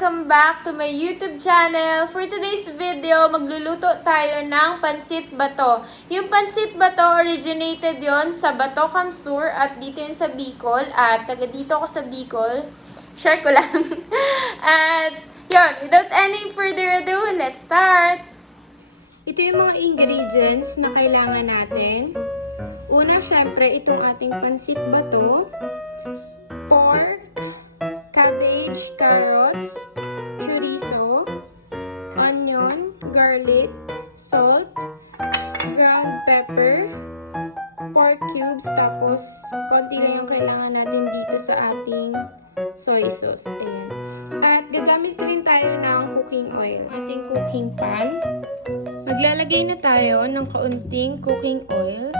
Welcome back to my YouTube channel. For today's video, magluluto tayo ng Pancit Bato. Yung Pancit Bato, originated yon sa Bato Kamsur at dito yun sa Bicol. At taga dito ako sa Bicol. Share ko lang. At yun, without any further ado, let's start! Ito yung mga ingredients na kailangan natin. Una, syempre, itong ating Pancit Bato. Pork, cabbage, carrots, chorizo, onion, garlic, salt, ground pepper, pork cubes, tapos konti lang yung kailangan natin dito sa ating soy sauce. Ayan. At gagamit rin tayo ng cooking oil, ating cooking pan. Maglalagay na tayo ng kaunting cooking oil.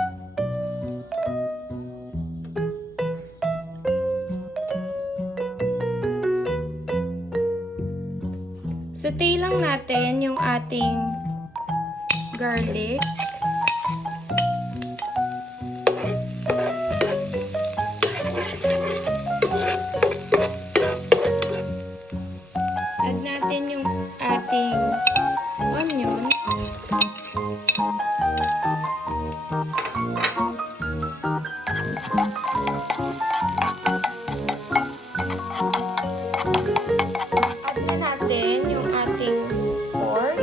Saute lang natin yung ating garlic. Add natin yung ating onion. Add na natin yung ating pork.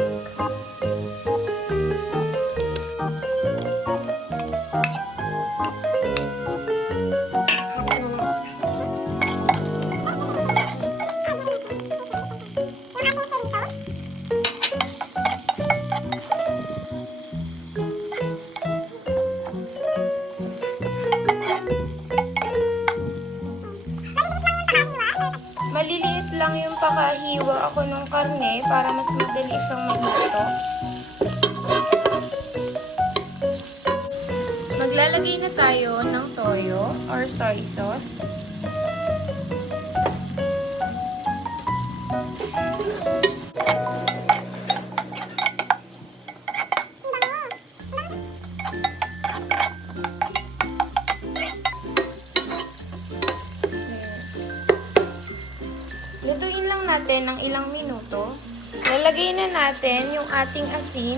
Maliliit lang yung pakahiwa ako ng karne para mas madali siyang maluto. Maglalagay na tayo ng toyo or soy sauce. Lutuin lang natin ng ilang minuto. Lalagay na natin yung ating asin.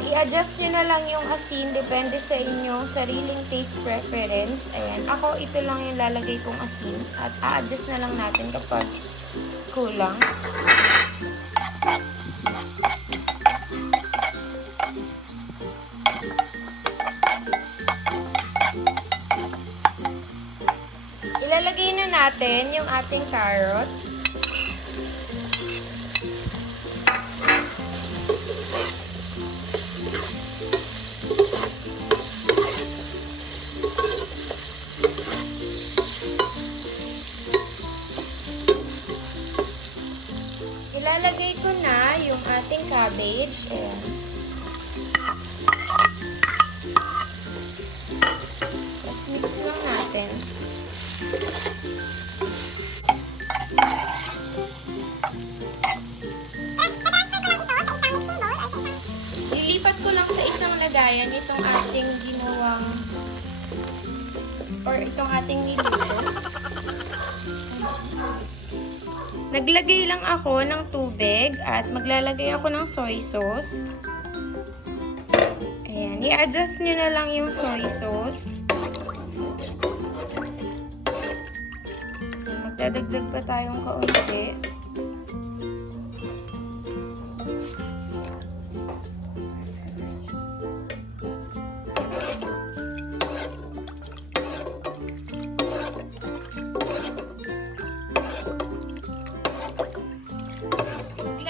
I-adjust nyo na lang yung asin. Depende sa inyong sariling taste preference. Ayan. Ako, ito lang yung lalagay kong asin. At a-adjust na lang natin kapag kulang. Ilalagay na natin yung ating carrots. Ilalagay ko na yung ating cabbage. Ayan. Tapos mix lang natin. Lilipat ko lang sa isang lagayan itong ating ginawang or itong ating niluto. Naglagay lang ako ng tubig at maglalagay ako ng soy sauce. Ayan, i-adjust nyo na lang yung soy sauce. Magdadagdag pa tayong kaunti.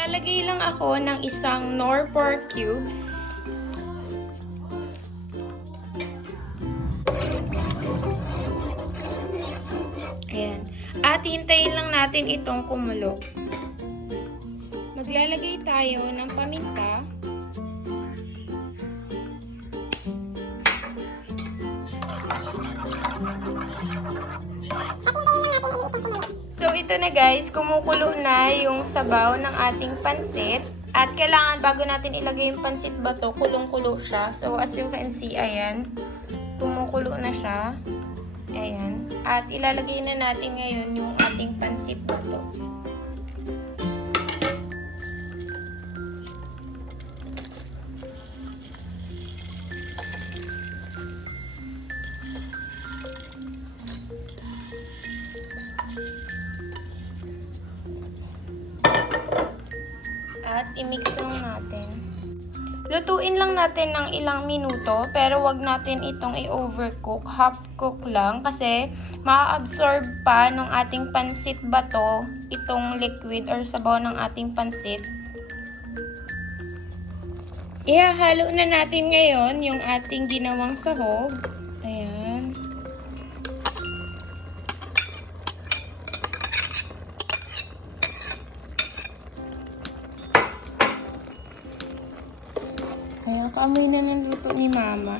Lalagay lang ako ng isang Knorr pork cubes. Ayan. At hintayin lang natin itong kumulo. Maglalagay tayo ng paminta. So, ito na guys, kumukulo na yung sabaw ng ating pansit. At kailangan, bago natin ilagay yung Pancit Bato, kulong-kulo siya. So, as you can see, ayan, kumukulo na siya. Ayan. At ilalagay na natin ngayon yung ating Pancit Bato. Lutuin lang natin ng ilang minuto, pero wag natin itong i-overcook. Half cook lang kasi ma-absorb pa ng ating pansit bato itong liquid or sabaw ng ating pansit. Ihahalo na natin ngayon yung ating ginawang sahog. Ayan. Ayan, kaamoy na ng luto ni Mama.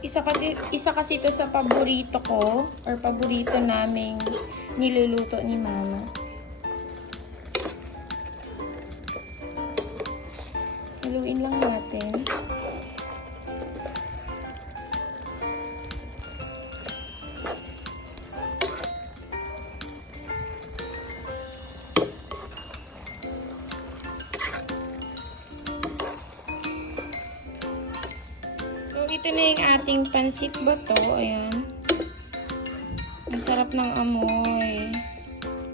Isa kasi ito sa paborito ko or paborito naming niluluto ni Mama. Haluin lang natin. Ito na yung ating pancit bato. Ayan. Ang sarap ng amoy.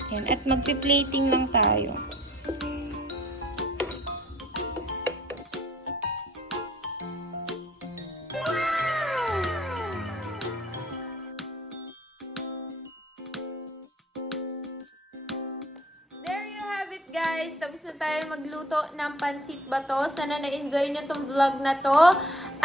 Ayan. At magpi-plating lang tayo. There you have it, guys. Tapos na tayo magluto ng pancit bato. Sana na-enjoy nyo tong vlog na to.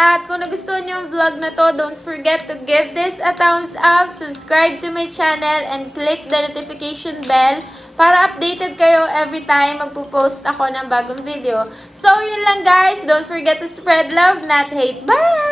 At kung nagustuhan nyo ang vlog na to, don't forget to give this a thumbs up, subscribe to my channel, and click the notification bell para updated kayo every time magpo-post ako ng bagong video. So, yun lang guys. Don't forget to spread love, not hate. Bye!